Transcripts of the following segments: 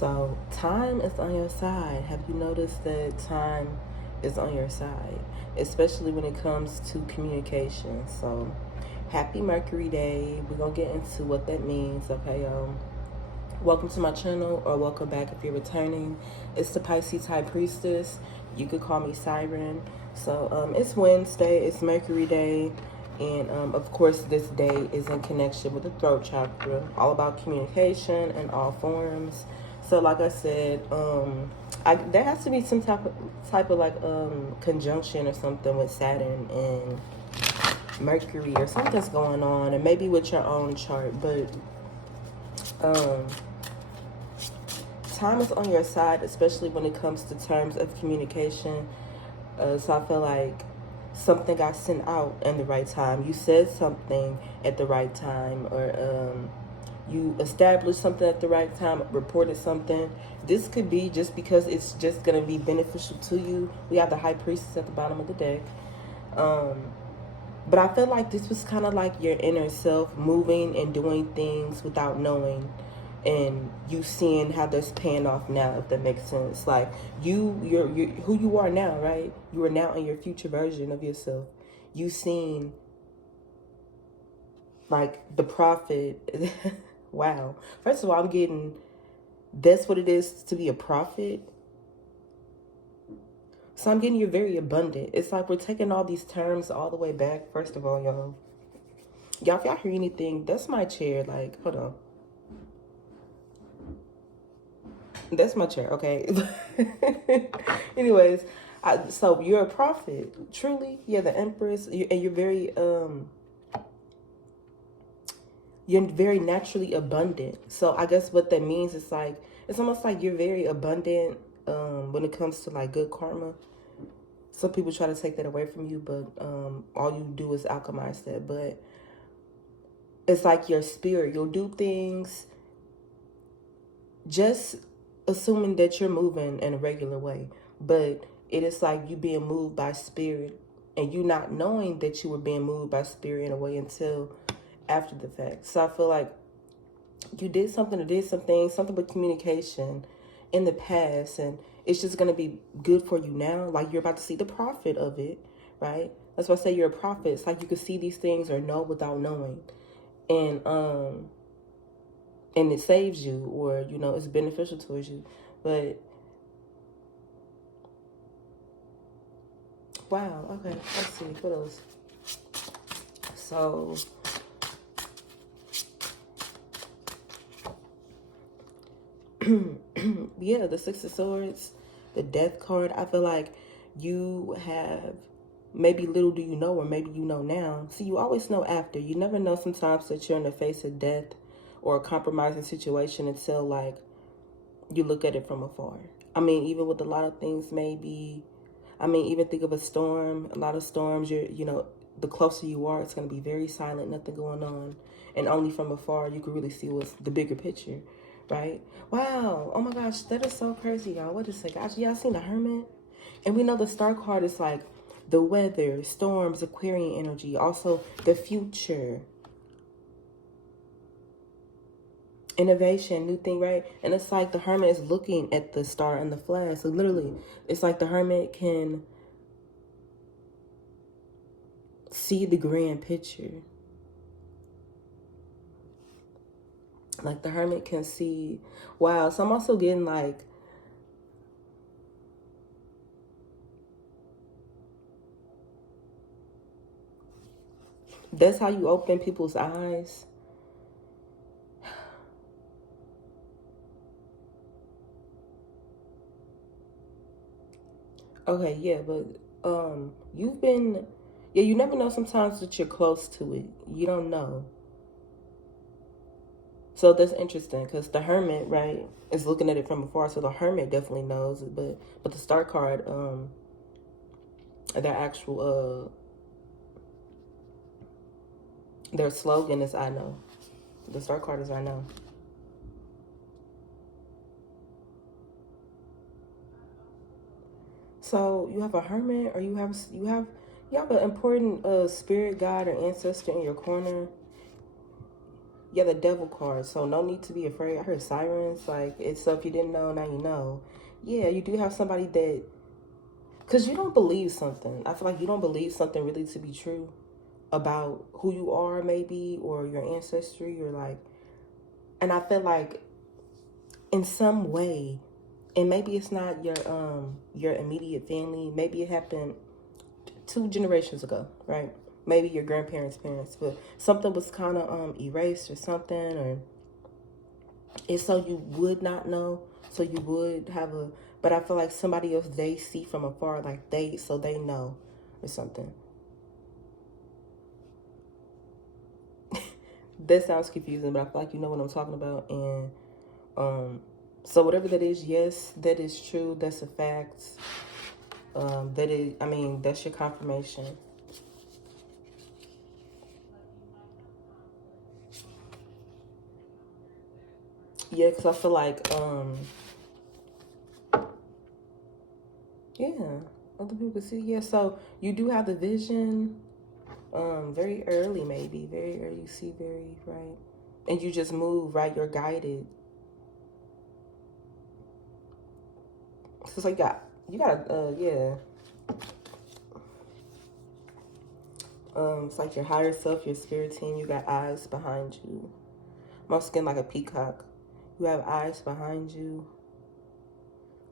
So time is on your side. Have you noticed that time is on your side, especially when it comes to communication? So happy Mercury Day. We're gonna get into what that means. Okay, welcome to my channel, or welcome back if you're returning. It's the Pisces High Priestess. You could call me Siren. So it's Wednesday. It's Mercury Day. And of course, this day is in connection with the throat chakra, all about communication in all forms. So, like I said, there has to be some type of like conjunction or something with Saturn and Mercury, or something's going on, and maybe with your own chart. But um, time is on your side, especially when it comes to terms of communication. So I feel like something got sent out in the right time. You said something at the right time, or you established something at the right time, reported something. This could be just because it's just going to be beneficial to you. We have the High Priestess at the bottom of the deck. But I feel like this was kind of like your inner self moving and doing things without knowing, and you seeing how that's paying off now, if that makes sense. Like you're who you are now, right? You are now in your future version of yourself. You seen like the prophet. Wow. First of all, I'm getting, that's what it is to be a prophet. So I'm getting, you're very abundant. It's like we're taking all these terms all the way back. First of all, y'all, if y'all hear anything, that's my chair. Like, hold on. That's my chair, okay? Anyways, so you're a prophet, truly. You're the Empress, and you're very naturally abundant. So I guess what that means is like, it's almost like you're very abundant when it comes to like good karma. Some people try to take that away from you, but all you do is alchemize that. But it's like your spirit. You'll do things just assuming that you're moving in a regular way. But it is like you being moved by spirit, and you not knowing that you were being moved by spirit in a way until after the fact. So I feel like you did something something with communication in the past, and it's just going to be good for you now. Like you're about to see the profit of it, right? That's why I say you're a prophet. It's like you can see these things or know without knowing. And it saves you, or, you know, it's beneficial towards you. But wow, okay, let's see, what else? So yeah, the Six of Swords, the Death card. I feel like you have, maybe little do you know, or maybe you know now. See, you always know after. You never know sometimes that you're in the face of death or a compromising situation until like you look at it from afar. I mean, even with a lot of things, maybe, I mean, even think of a storm. A lot of storms, you know, the closer you are, it's going to be very silent, nothing going on. And only from afar, you can really see what's the bigger picture, right? Wow. Oh my gosh, that is so crazy, y'all. What is it? Gosh, y'all seen the Hermit? And we know the star card is like the weather, storms, Aquarian energy, also the future, innovation, new thing, right? And it's like the Hermit is looking at the star and the flag. So literally, it's like the Hermit can see the grand picture. Like the Hermit can see, wow. So I'm also getting like, that's how you open people's eyes. Okay, yeah, but you've been, yeah, you never know sometimes that you're close to it. You don't know. So that's interesting, because the Hermit, right, is looking at it from afar. So the Hermit definitely knows it, but the star card, their actual their slogan is "I know." The star card is "I know." So you have a hermit, or you have an important spirit guide or ancestor in your corner. Yeah, the devil card. So no need to be afraid. I heard sirens. Like, it's stuff you didn't know, now you know. Yeah, you do have somebody that, because you don't believe something. I feel like you don't believe something really to be true about who you are, maybe, or your ancestry, or like, and I feel like in some way, and maybe it's not your immediate family. Maybe it happened 2 generations ago, right? Maybe your grandparents' parents, but something was kind of erased or something, or it's so you would not know, so you would have a. But I feel like somebody else, they see from afar, like so they know, or something. That sounds confusing, but I feel like you know what I'm talking about. And so whatever that is, yes, that is true. That's a fact. That is, I mean, that's your confirmation. Yeah, because I feel like, yeah, other people can see. Yeah, so you do have the vision, very early, maybe very early. You see very right, and you just move right. You're guided. So it's like you got yeah. It's like your higher self, your spirit team. You got eyes behind you. My skin like a peacock. You have eyes behind you.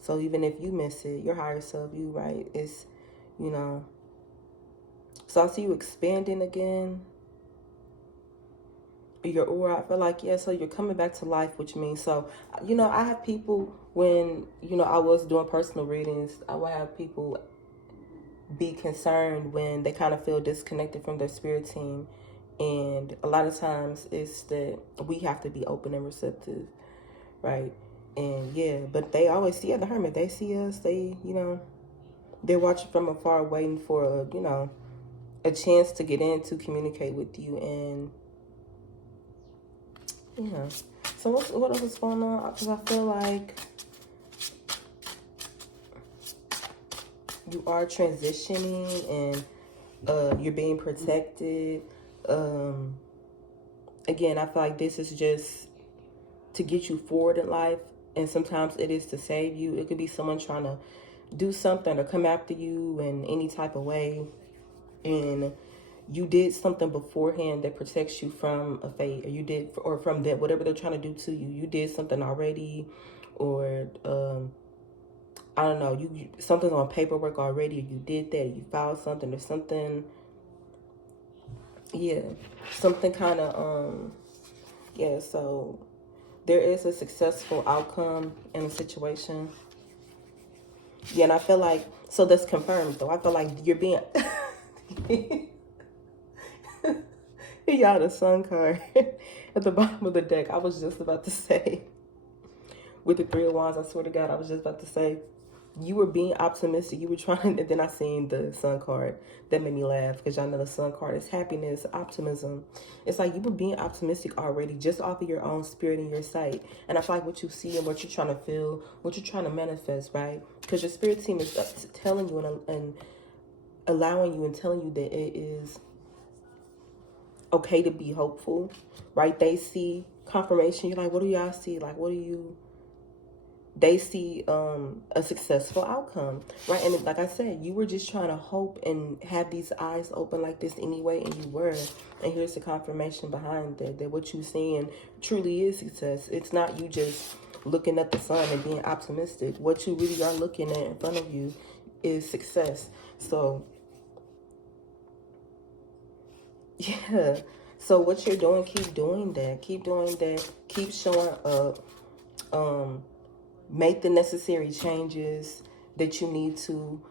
So even if you miss it, your higher self, you right, it's, you know. So I see you expanding again. Your aura, I feel like, yeah, so you're coming back to life, which means, so, I have people when, I was doing personal readings, I would have people be concerned when they kind of feel disconnected from their spirit team. And a lot of times it's that we have to be open and receptive, right? And yeah, but they always see the hermit. They see us. They're watching from afar, waiting for a chance to get in to communicate with you. And so what else is going on? Because I feel like you are transitioning and you're being protected. Again, I feel like this is just to get you forward in life, and sometimes it is to save you. It could be someone trying to do something or come after you in any type of way, and you did something beforehand that protects you from a fate, or from that whatever they're trying to do to you. You did something already, or I don't know, something's on paperwork already, or you did that, you filed something or something. Yeah, something kind of yeah. So there is a successful outcome in a situation. Yeah, and I feel like, so that's confirmed though. I feel like you're being y'all, the sun card at the bottom of the deck. I was just about to say, with the Three of Wands, I swear to God, I was just about to say, you were being optimistic. You were trying, and then I seen the sun card. That made me laugh, because y'all know the sun card is happiness, optimism. It's like you were being optimistic already, just off of your own spirit and your sight. And I feel like what you see and what you're trying to feel, what you're trying to manifest, right? Because your spirit team is telling you and allowing you and telling you that it is okay to be hopeful, right? They see confirmation. You're like, what do y'all see? Like, what do you... They see a successful outcome, right? And like I said, you were just trying to hope and have these eyes open like this anyway, and you were. And here's the confirmation behind that what you're seeing truly is success. It's not you just looking at the sun and being optimistic. What you really are looking at in front of you is success. So yeah. So what you're doing, keep doing that. Keep doing that. Keep showing up. Make the necessary changes that you need to,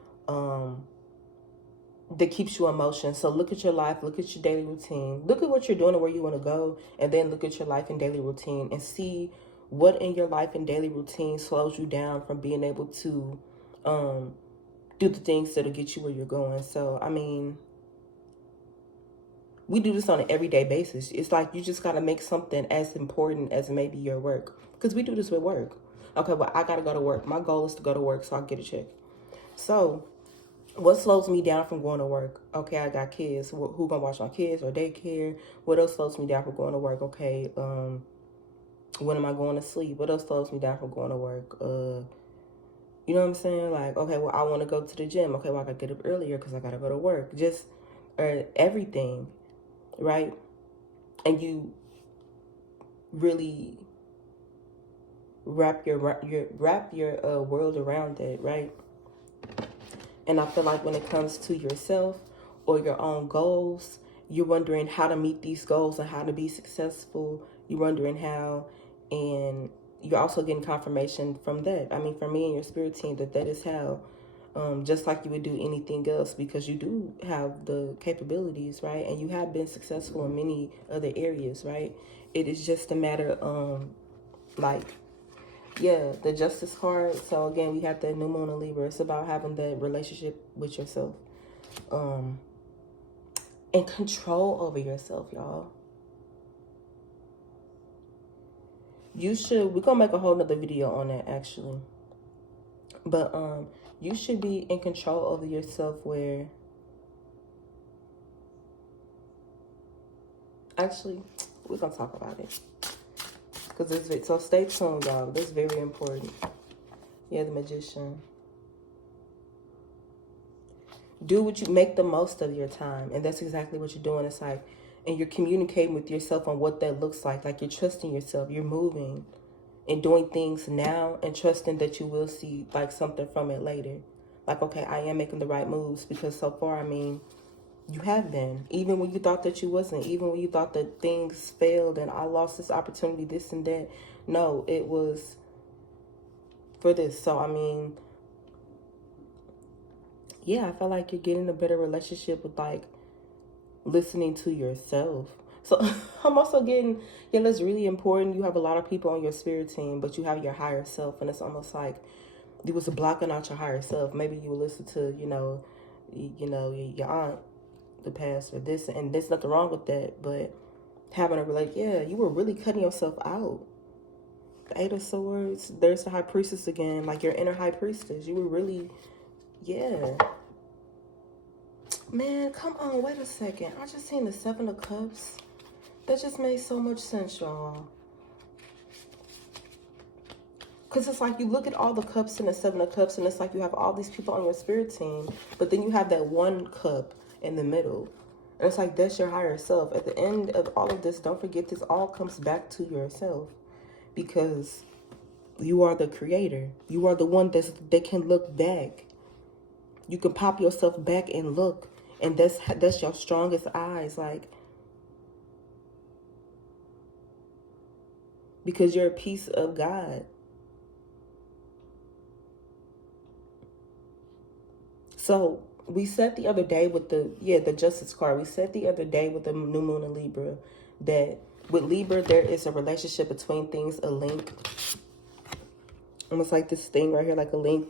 that keeps you in motion. So look at your life, look at your daily routine, look at what you're doing and where you want to go, and then look at your life and daily routine and see what in your life and daily routine slows you down from being able to do the things that'll get you where you're going. So, I mean, we do this on an everyday basis. It's like you just got to make something as important as maybe your work, because we do this with work. Okay, well, I got to go to work. My goal is to go to work so I get a check. So What slows me down from going to work? Okay, I got kids. Who gonna watch my kids or daycare? What else slows me down from going to work? Okay, when am I going to sleep? What else slows me down from going to work? You know what I'm saying? Like, okay, well, I want to go to the gym. Okay, well, I gotta get up earlier because I gotta go to work. Just everything, right? And you really wrap your world around it, right? And I feel like when it comes to yourself or your own goals, you're wondering how to meet these goals and how to be successful. You're wondering how, and you're also getting confirmation from that. I mean, for me and your spirit team, that is how. Just like you would do anything else, because you do have the capabilities, right? And you have been successful in many other areas, right? It is just a matter, like, yeah, the justice card. So again, we have the new moon in Libra. It's about having that relationship with yourself, and control over yourself, y'all. You should, we're gonna make a whole nother video on that actually. But you should be in control over yourself, where actually we're gonna talk about it, because it's so stay tuned, y'all. That's very important. Yeah, the Magician. Do what you make the most of your time, and that's exactly what you're doing. It's like, and you're communicating with yourself on what that looks like you're trusting yourself, you're moving and doing things now and trusting that you will see like something from it later. Like, okay, I am making the right moves, because so far, I mean, you have been, even when you thought that you wasn't, even when you thought that things failed and I lost this opportunity, this and that. No, it was for this. So I mean, yeah, I feel like you're getting a better relationship with like listening to yourself. So I'm also getting, yeah, that's really important. You have a lot of people on your spirit team, but you have your higher self, and it's almost like you was blocking out your higher self. Maybe you will listen to, your aunt, the past, or this, and there's nothing wrong with that, but having a yeah, you were really cutting yourself out. The Eight of Swords, there's the High Priestess again, like your inner High Priestess. You were really, yeah. Man, come on, wait a second. I just seen the Seven of Cups. That just made so much sense, y'all. Because it's like you look at all the cups in the Seven of Cups, and it's like you have all these people on your spirit team, but then you have that one cup in the middle. And it's like, that's your higher self. At the end of all of this, don't forget, this all comes back to yourself, because you are the creator. You are the one that can look back. You can pop yourself back and look, and that's your strongest eyes, like, because you're a piece of God. So we said the other day with the Justice card, we said the other day with the new moon in Libra, that with Libra, there is a relationship between things, a link. Almost like this thing right here, like a link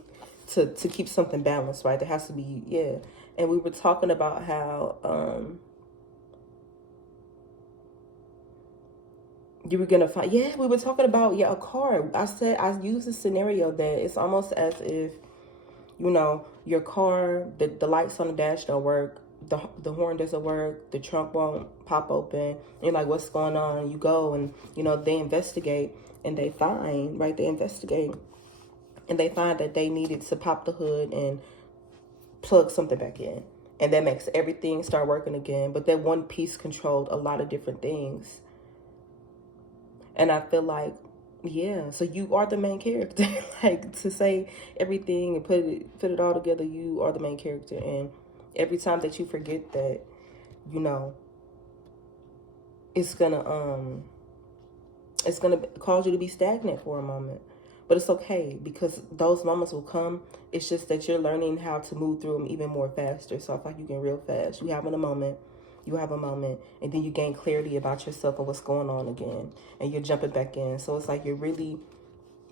to keep something balanced, right? There has to be, yeah. And we were talking about how you were gonna find, yeah, we were talking about, yeah, a car. I used a scenario that it's almost as if, your car, the lights on the dash don't work, the horn doesn't work, the trunk won't pop open, and you're like, what's going on? You go and, they investigate, and they find, right, they investigate, and they find that they needed to pop the hood and plug something back in. And that makes everything start working again. But that one piece controlled a lot of different things. And I feel like, yeah, so you are the main character. Like, to say everything and put it all together, you are the main character. And every time that you forget that, it's gonna cause you to be stagnant for a moment. But it's okay, because those moments will come. It's just that you're learning how to move through them even more faster. So I feel like you can real fast. You have a moment, and then you gain clarity about yourself and what's going on again, and you're jumping back in. So it's like you're really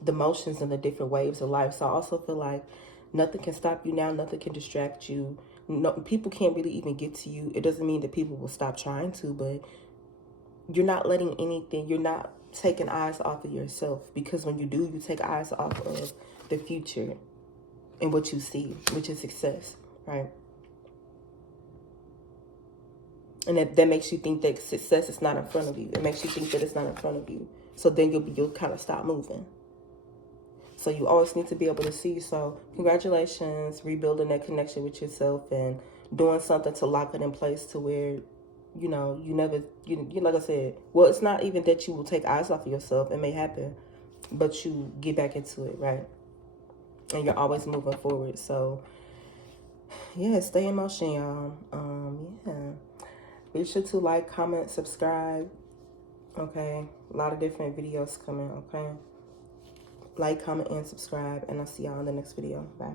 the motions and the different waves of life. So I also feel like nothing can stop you now. Nothing can distract you. No, people can't really even get to you. It doesn't mean that people will stop trying to, but you're not letting anything, you're not taking eyes off of yourself, because when you do, you take eyes off of the future and what you see, which is success. right? And that makes you think that success is not in front of you. It makes you think that it's not in front of you. So then you'll kind of stop moving. So you always need to be able to see. So congratulations, rebuilding that connection with yourself and doing something to lock it in place to where, you know, you never, you like I said, well, it's not even that you will take eyes off of yourself. It may happen, but you get back into it, right? And you're always moving forward. So yeah, stay in motion, y'all. Yeah. Be sure to like, comment, subscribe. Okay. A lot of different videos coming, okay? Like, comment, and subscribe. And I'll see y'all in the next video. Bye.